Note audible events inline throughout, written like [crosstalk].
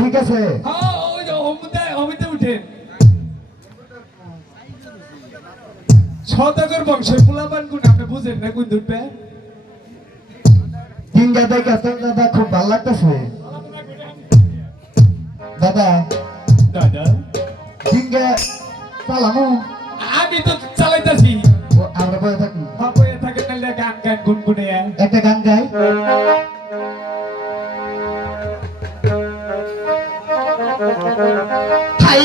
ঠিক আছে সদাগর বংশের পোলাপান কোন আপনি বুঝেন না কোন দুধ ডিঙ্গা দেখে তো দাদা খুব ভালো লাগতেছে। দাদা দাদা ডিঙ্গা চালামু। আমি তো চালাইতাছি আমরা বয়ে থাকি। হয়ে থাকে গান গান গুনগুনে একটা গান গাই। হাই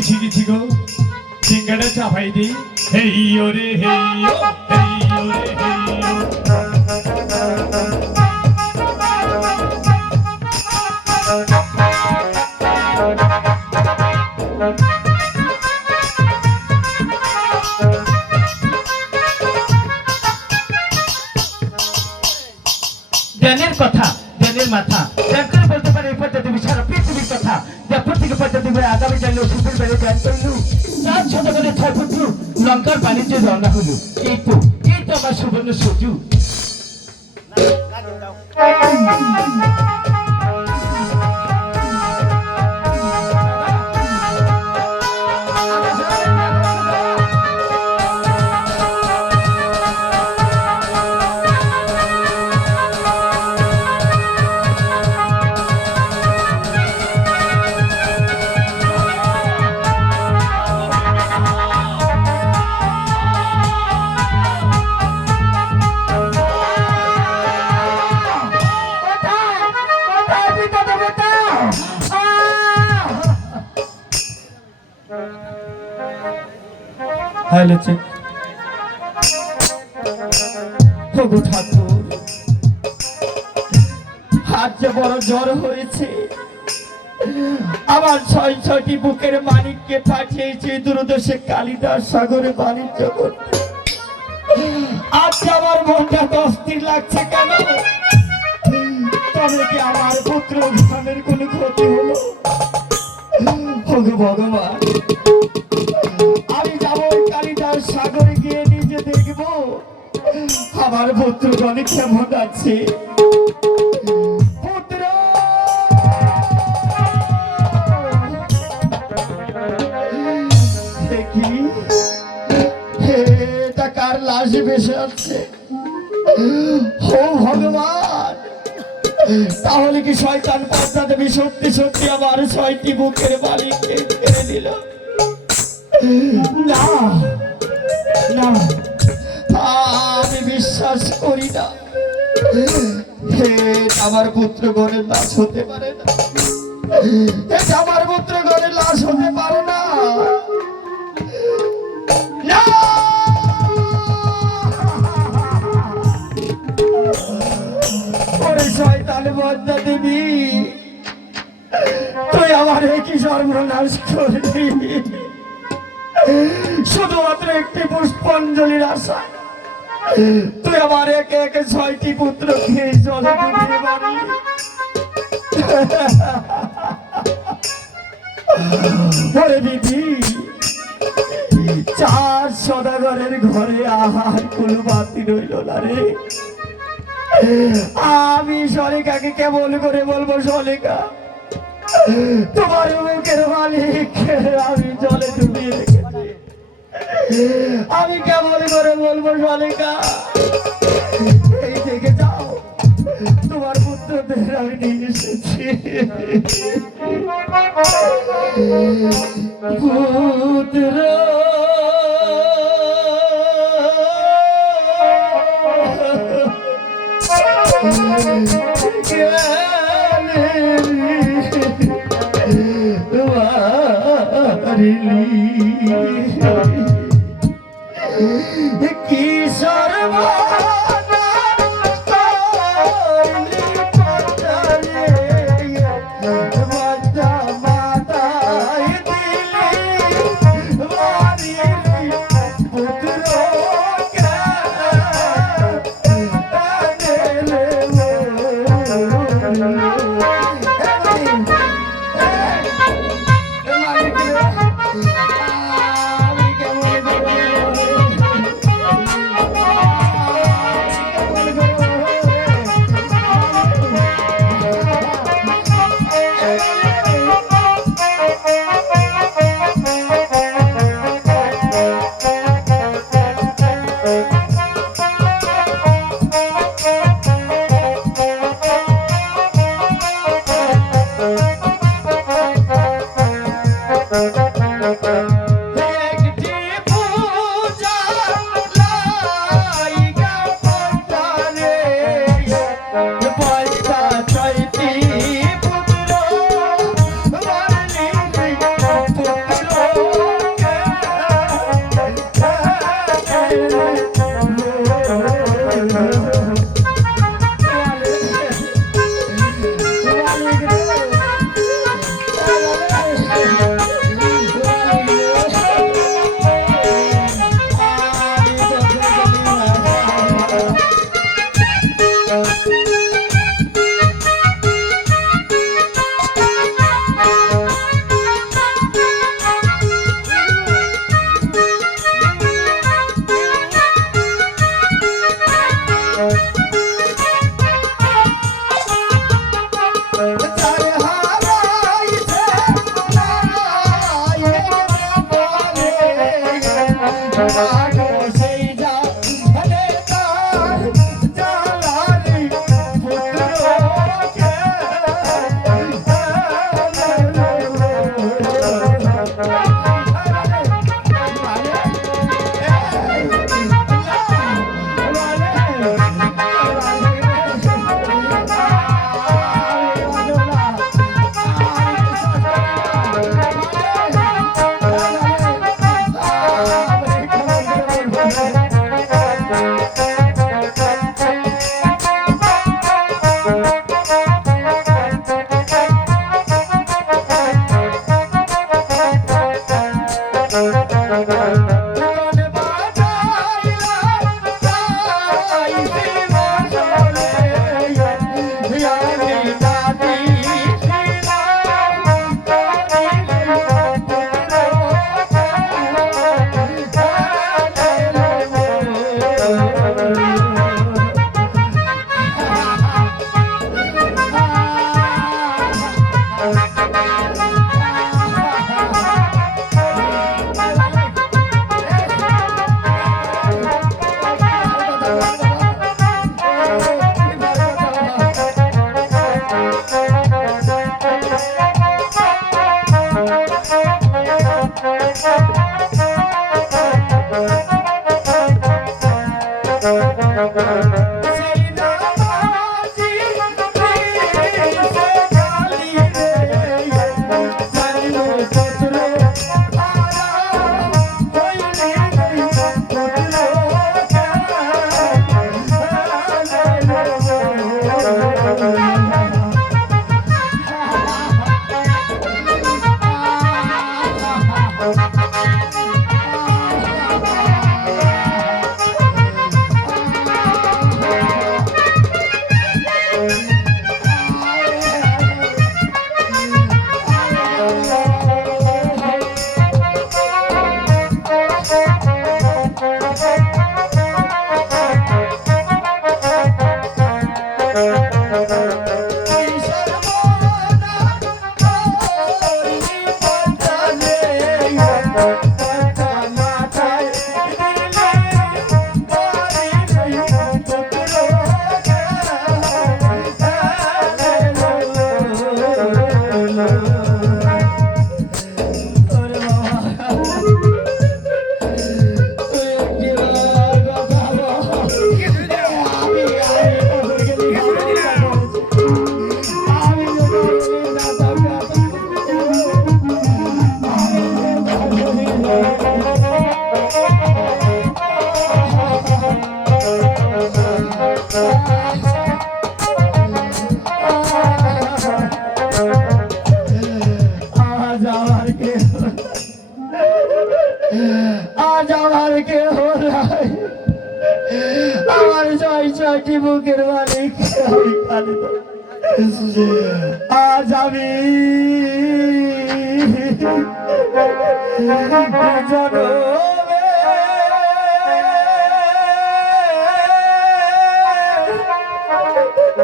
মাছ পথে এসে গেছি গো সিঙ্গাটা চাপাই দিই হেই ওরে হেই হেই ওরে জ্ঞানের কথা জ্ঞানের মাথা। জ্ঞান করে বলতে পারে এই পদ্ধতি সারা পৃথিবীর কথা। যা প্রত্যেক পদ্ধতি আগামী সুফল বেড়ে জ্ঞান করলু চার ছোট করে ছয় পুত্র লঙ্কার বাণিজ্যে রওনা হলো। এই তো এই তো আমার সুবর্ণ সুযোগ চেক প্রভু ঠাকুর হাত যে বড় জ্বর হয়েছে, আমার ছয় ছয়টি বুকের মানিককে পাঠিয়েছে দূরদেশে কালিদাস সাগরে বাণিজ্য করতে। আজ যে আমার মনটা অস্থির লাগছে কেন? তবে কি আমার পুত্র ঘামের কোনো ক্ষতি হলো? ভগবান পুত্রগণ কেমন আছে। কার লাশ ভেসে ভগবান, তাহলে কি শয়তান পদ্মা সত্যি সত্যি আমার ছয়টি বুকের মালিককে কেড়ে নিল না না। আমি বিশ্বাস করি না। হে, আমার পুত্র গণের লাশ হতে পারে না। এটা আমার পুত্র গণের লাশ হতে পারে না। দেবী, তুই আমার কি সর্বনাশ করলি শুধুমাত্র একটি পুষ্পাঞ্জলির আশা। তুই আমার একে একে ছয়টি পুত্র খেয়ে জলে দিদি চার সদাগরের ঘরে আহার কুল বাতি রইল না রে। আমি সলিকাকে কেমন করে বলব, সলিকা, তোমার মুখের মালিক, আমি জলে ডুবিয়ে রেখেছি। আমি কেমন করে বলব সলিকা এই থেকে যাও। তোমার পুত্রদের আমি নিয়ে এসেছি। পুত্র। কি [laughs] Vamos!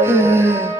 Ừ.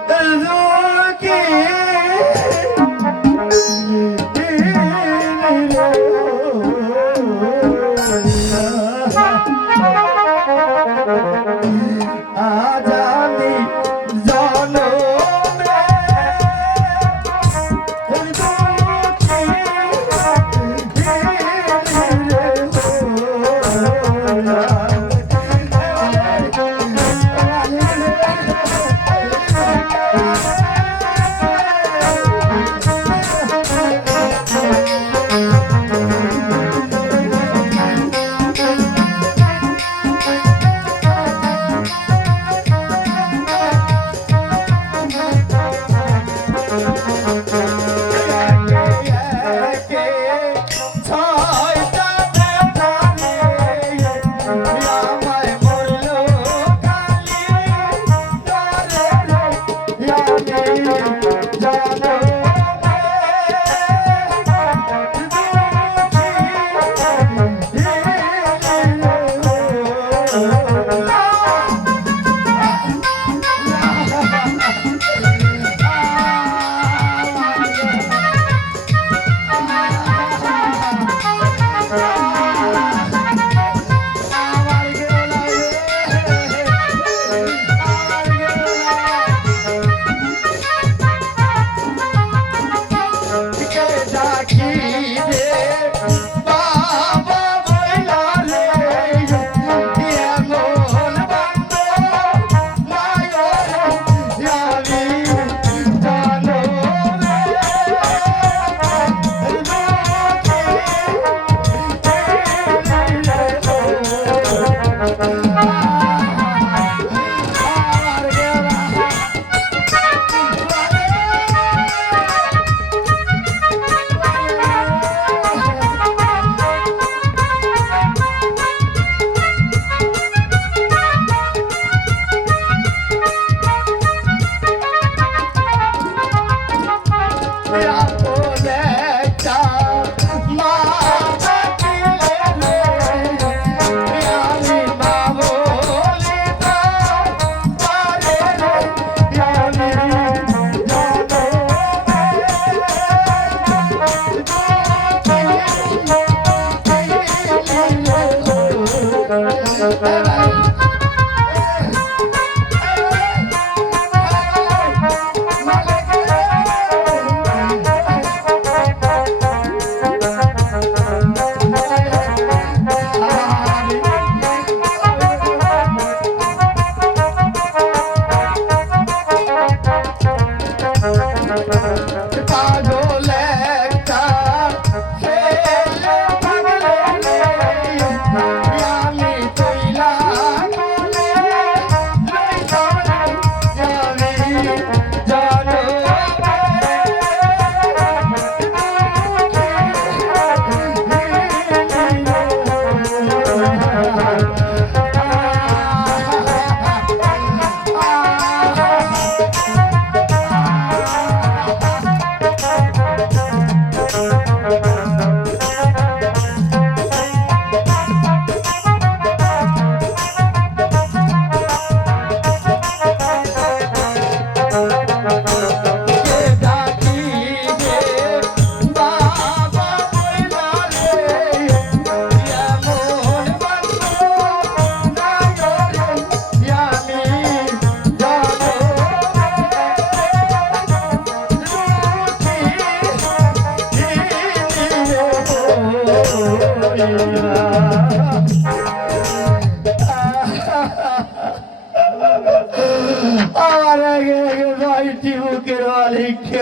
Música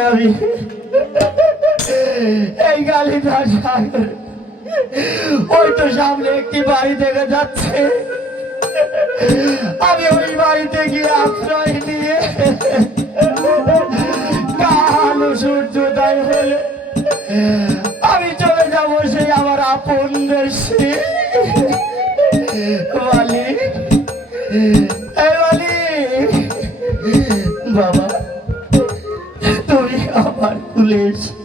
আমি এই গালিটা সাগর ওই তো সামনে একটি বাড়ি দেখা যাচ্ছে। আমি ওই বাড়িতে গিয়ে আশ্রয় নিয়ে কালো হলে আমি চলে যাব সেই আমার আপন দেশে। বাবা। তুমি আমার কুলে এসো।